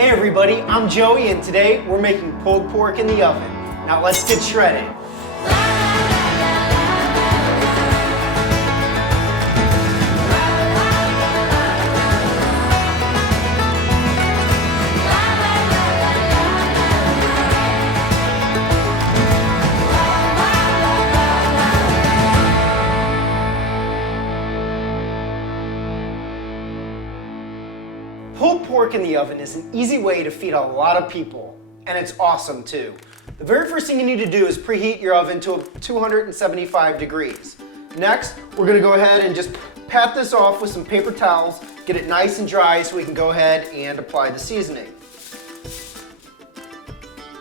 Hey everybody, I'm Joey and today we're making pulled pork in the oven. Now let's get shredded. Pulled pork in the oven is an easy way to feed a lot of people, and it's awesome too. The very first thing you need to do is preheat your oven to 275 degrees. Next, we're gonna go ahead and just pat this off with some paper towels, get it nice and dry so we can go ahead and apply the seasoning.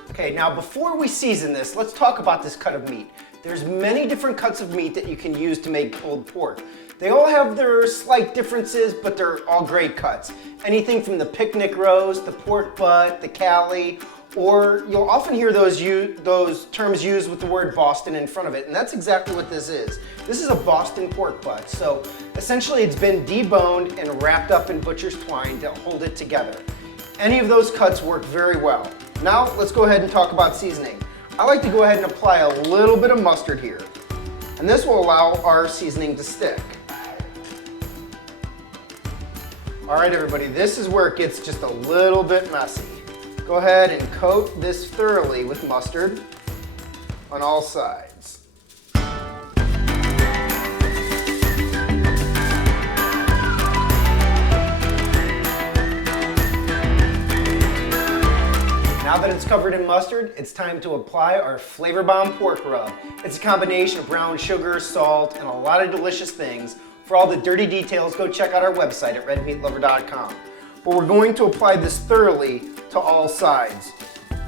Okay, now before we season this, let's talk about this cut of meat. There's many different cuts of meat that you can use to make pulled pork. They all have their slight differences, but they're all great cuts. Anything from the picnic roast, the pork butt, the Cali, or you'll often hear those terms used with the word Boston in front of it, and that's exactly what this is. This is a Boston pork butt, so essentially it's been deboned and wrapped up in butcher's twine to hold it together. Any of those cuts work very well. Now let's go ahead and talk about seasoning. I like to go ahead and apply a little bit of mustard here, and this will allow our seasoning to stick. All right, everybody, this is where it gets just a little bit messy. Go ahead and coat this thoroughly with mustard on all sides. Now that it's covered in mustard, it's time to apply our Flavor Bomb pork rub. It's a combination of brown sugar, salt, and a lot of delicious things. For all the dirty details, go check out our website at redmeatlover.com. But we're going to apply this thoroughly to all sides,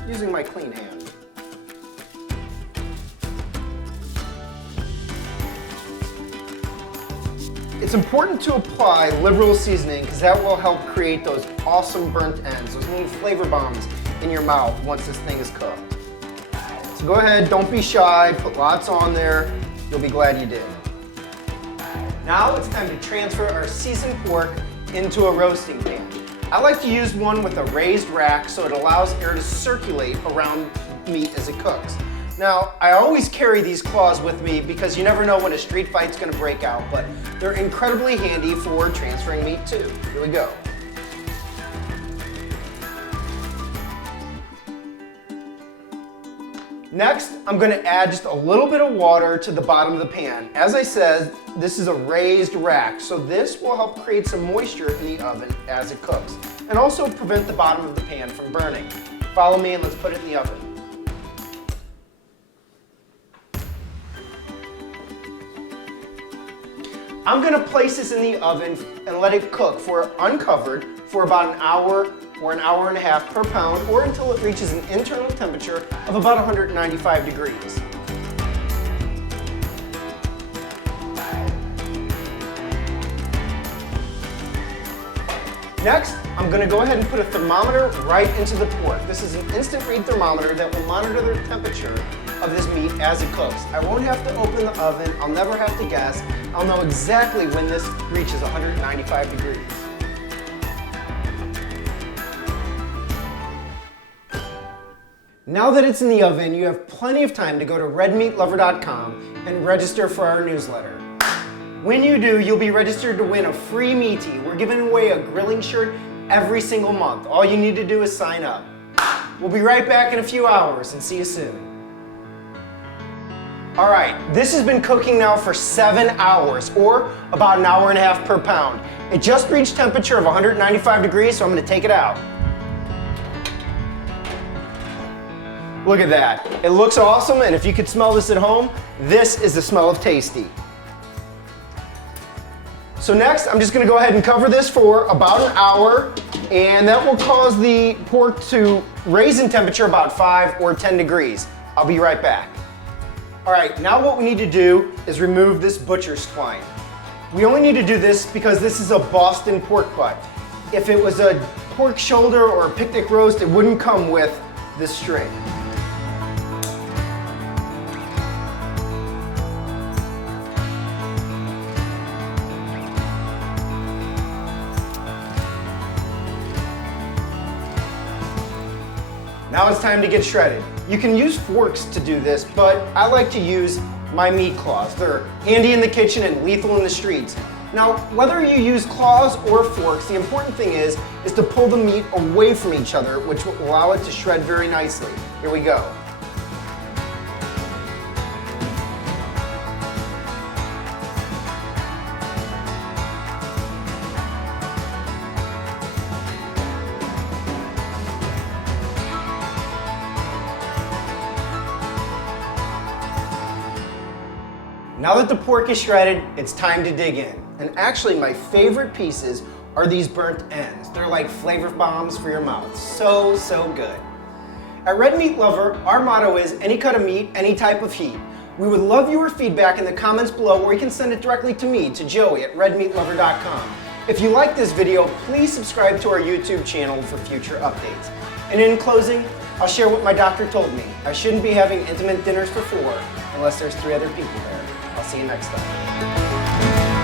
using my clean hand. It's important to apply liberal seasoning because that will help create those awesome burnt ends, those little flavor bombs in your mouth once this thing is cooked. So go ahead, don't be shy, put lots on there. You'll be glad you did. Now it's time to transfer our seasoned pork into a roasting pan. I like to use one with a raised rack so it allows air to circulate around meat as it cooks. Now, I always carry these claws with me because you never know when a street fight's gonna break out, but they're incredibly handy for transferring meat too. Here we go. Next, I'm going to add just a little bit of water to the bottom of the pan. As I said, this is a raised rack, so this will help create some moisture in the oven as it cooks, and also prevent the bottom of the pan from burning. Follow me and let's put it in the oven. I'm going to place this in the oven and let it cook uncovered for about an hour or an hour and a half per pound, or until it reaches an internal temperature of about 195 degrees. Next, I'm going to go ahead and put a thermometer right into the pork. This is an instant read thermometer that will monitor the temperature of this meat as it cooks. I won't have to open the oven, I'll never have to guess. I'll know exactly when this reaches 195 degrees. Now that it's in the oven, you have plenty of time to go to redmeatlover.com and register for our newsletter. When you do, you'll be registered to win a free meaty. We're giving away a grilling shirt every single month. All you need to do is sign up. We'll be right back in a few hours and see you soon. All right, this has been cooking now for 7 hours, or about an hour and a half per pound. It just reached temperature of 195 degrees, so I'm gonna take it out. Look at that. It looks awesome, and if you could smell this at home, this is the smell of tasty. So next, I'm just gonna go ahead and cover this for about an hour, and that will cause the pork to raise in temperature about 5 or 10 degrees. I'll be right back. All right, now what we need to do is remove this butcher's twine. We only need to do this because this is a Boston pork butt. If it was a pork shoulder or a picnic roast, it wouldn't come with this string. Now it's time to get shredded. You can use forks to do this, but I like to use my meat claws. They're handy in the kitchen and lethal in the streets. Now, whether you use claws or forks, the important thing is to pull the meat away from each other, which will allow it to shred very nicely. Here we go. Now that the pork is shredded, it's time to dig in. And actually, my favorite pieces are these burnt ends. They're like flavor bombs for your mouth. So, so good. At Red Meat Lover, our motto is any cut of meat, any type of heat. We would love your feedback in the comments below, or you can send it directly to me, to Joey at redmeatlover.com. If you like this video, please subscribe to our YouTube channel for future updates. And in closing, I'll share what my doctor told me. I shouldn't be having intimate dinners for 4 unless there's 3 other people there. I'll see you next time.